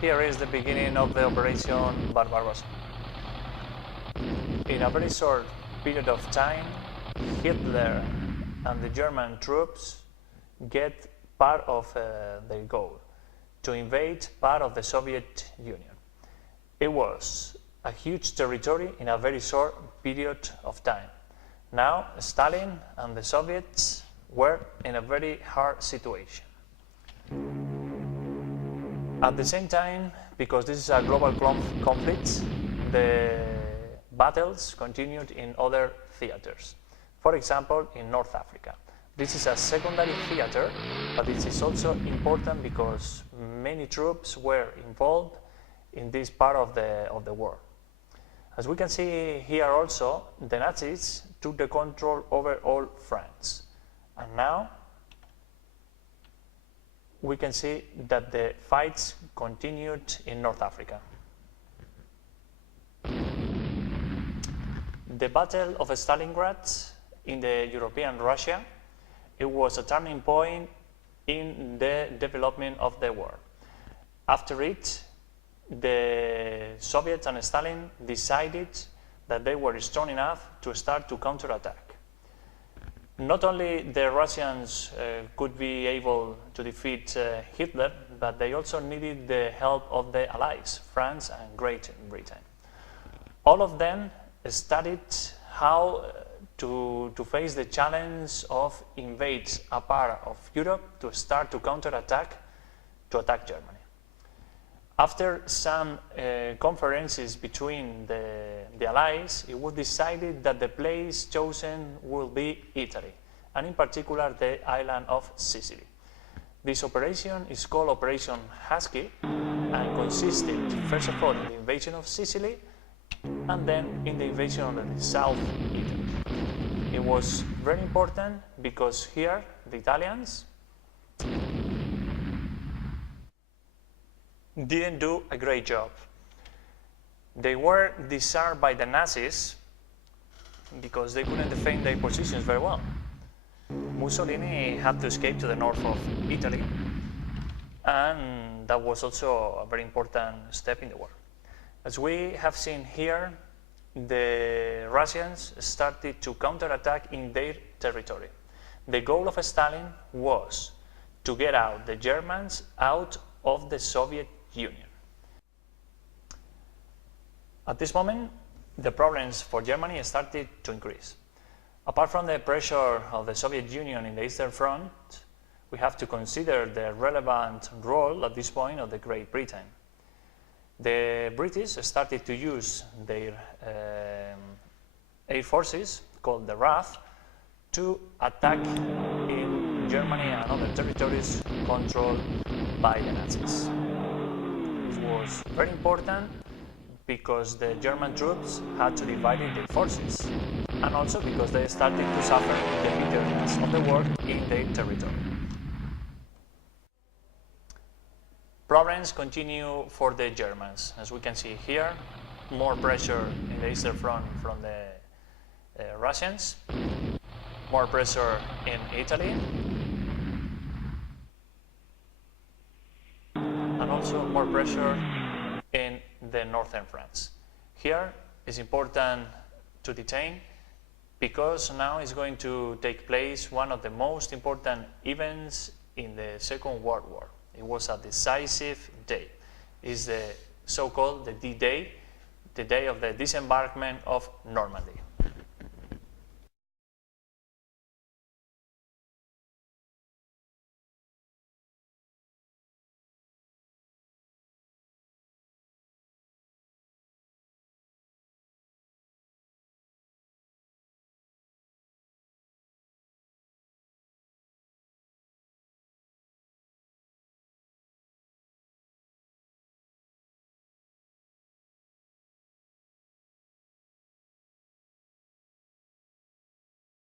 Here is the beginning of the Operation Barbarossa. In a very short period of time, Hitler and the German troops get part of their goal, to invade part of the Soviet Union. It was a huge territory in a very short period of time. Now, Stalin and the Soviets were in a very hard situation. At the same time, because this is a global conflict, the battles continued in other theaters. For example, in North Africa. This is a secondary theater, but it is also important because many troops were involved in this part of the war. As we can see here also, the Nazis took the control over all France. And now we can see that the fights continued in North Africa. The Battle of Stalingrad in the European Russia, it was a turning point in the development of the war. After it, the Soviets and Stalin decided that they were strong enough to start to counterattack. Not only the Russians could be able to defeat Hitler, but they also needed the help of the Allies, France and Great Britain. All of them studied how to face the challenge of invade a part of Europe to start to counterattack, to attack Germany. After some conferences between the Allies, it was decided that the place chosen will be Italy, and in particular the island of Sicily. This operation is called Operation Husky and consisted, first of all, in the invasion of Sicily and then in the invasion of the South Italy. It was very important because here the Italians didn't do a great job. They were disarmed by the Nazis because they couldn't defend their positions very well. Mussolini had to escape to the north of Italy, and that was also a very important step in the war. As we have seen here, the Russians started to counterattack in their territory. The goal of Stalin was to get out the Germans out of the Soviet Union. At this moment, the problems for Germany started to increase. Apart from the pressure of the Soviet Union in the Eastern Front, we have to consider the relevant role at this point of the Great Britain. The British started to use their air forces, called the RAF, to attack in Germany and other territories controlled by the Nazis. This was very important because the German troops had to divide their forces, and also because they started to suffer the bitterness of the war in their territory. Problems continue for the Germans. As we can see here, more pressure in the Eastern Front from the Russians, more pressure in Italy, and also more pressure in the northern France. Here is important to detain because now is going to take place one of the most important events in the Second World War. It was a decisive day. It's the so-called the D-Day, the day of the disembarkment of Normandy.